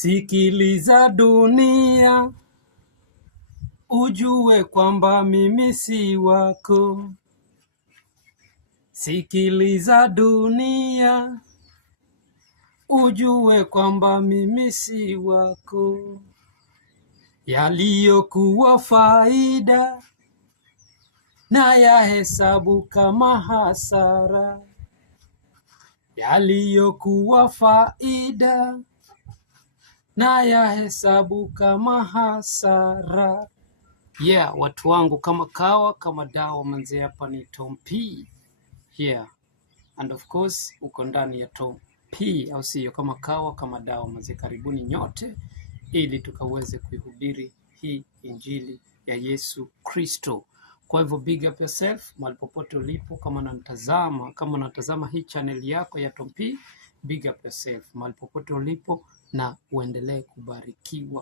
Sikiliza dunia, ujue kwamba mimi si wako. Sikiliza dunia, ujue kwamba mimi si wako. Yaliyokuwa faida na yahesabu kama hasara. Yaliyokuwa faida na yahesabu kama hasara. Yeah, watu wangu, kama kawa kama dawa manze, hapa ni Tom P. Yeah. And of course uko ndani ya Tom P, au sio? Kama kawa kama dawa manze, karibuni nyote ili tukaweze kuihubiri hii injili ya Yesu Kristo. Kwa hivyo big up yourself mahali popote ulipo. Kama unatazama hii channel yako ya Tom P, big up yourself mahali popote ulipo, na uendelee kubarikiwa